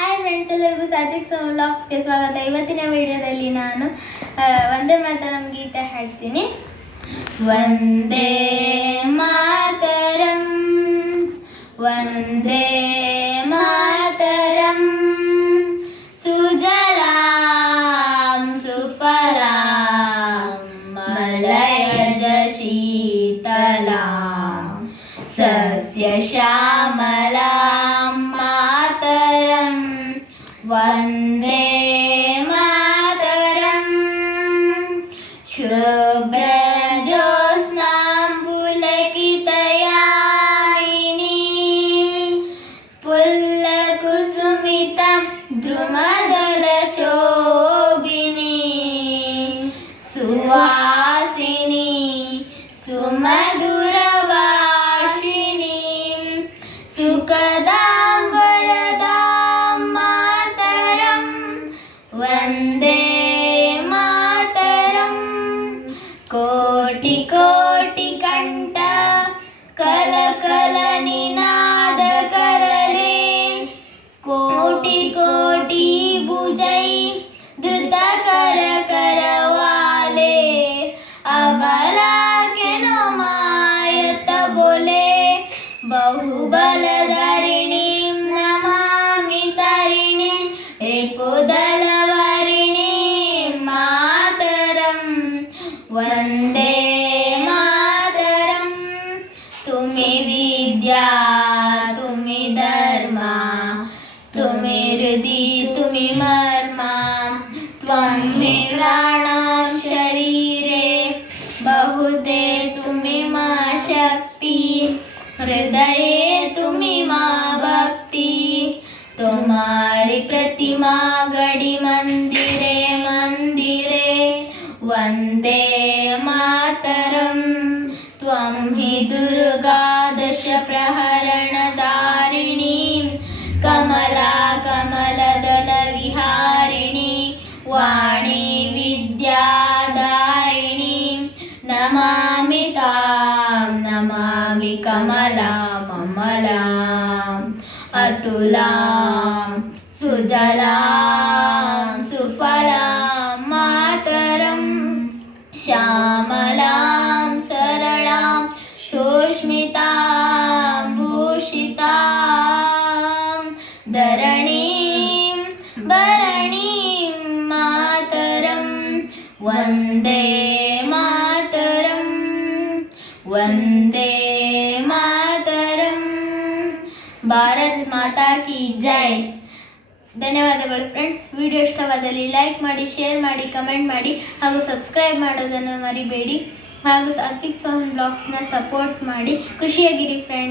Hi friends ಎಲ್ಲರಿಗೂ Satwik. So ವ್ಲಾಗ್ಸ್ಗೆ ಸ್ವಾಗತ. ಇವತ್ತಿನ ವಿಡಿಯೋದಲ್ಲಿ ನಾನು ಒಂದೇ ಮಾತರಂ ಗೀತೆ ಹಾಡ್ತೀನಿ. ಒಂದೇ ಮಾತರಂ ಒಂದೇ ಮಾತರಂ, ಸುಜಲಾಂ ಸುಫಲಾಂ, ಮಲಯಜ ಶೀತಲಾಂ, ಸಸ್ಯ ಶ್ಯಾಮಲಾ पुल्लकुसुमितं द्रुमदलशोभिनी सुवासिनी सुमधुरवासिनी सुखदां कोटि कोटि भुजै धृतकर करवाले अबला के नो मायत बोले बहुबलधारिणीं नमामि तारिणीं रिपुदलवारिणीं मातरं वन्दे मातरम् तुम्ही विद्या तुम्ही धर्मा तुम्ही मर्मा त्वं मे शरीरे मा शक्ती, हृदये मा भक्ती तुम्हारी प्रतिमा गडी मंदिरे मंदिरे वंदे मातरम्, त्वं हि वाणी विद्यादायिनीं। नमामि तां नमामि कमलाम् अमलाम् अतुलां सुजलां सुफलां। वन्दे मातरं ಭಾರತ್ ಮಾತಾ ಕಿ ಜೈ ಧನ್ಯವಾದಗಳು ಫ್ರೆಂಡ್ಸ್ ವಿಡಿಯೋ ಇಷ್ಟವಾದಲ್ಲಿ ಲೈಕ್ ಮಾಡಿ ಶೇರ್ ಮಾಡಿ ಕಮೆಂಟ್ ಮಾಡಿ ಹಾಗೂ ಸಬ್ಸ್ಕ್ರೈಬ್ ಮಾಡೋದನ್ನು ಮರಿಬೇಡಿ ಹಾಗೂ ಸಾತ್ವಿಕ್ ಸೌಂಡ್ ಬ್ಲಾಗ್ಸ್ನ ಸಪೋರ್ಟ್ ಮಾಡಿ ಖುಷಿಯಾಗಿರಿ ಫ್ರೆಂಡ್ಸ್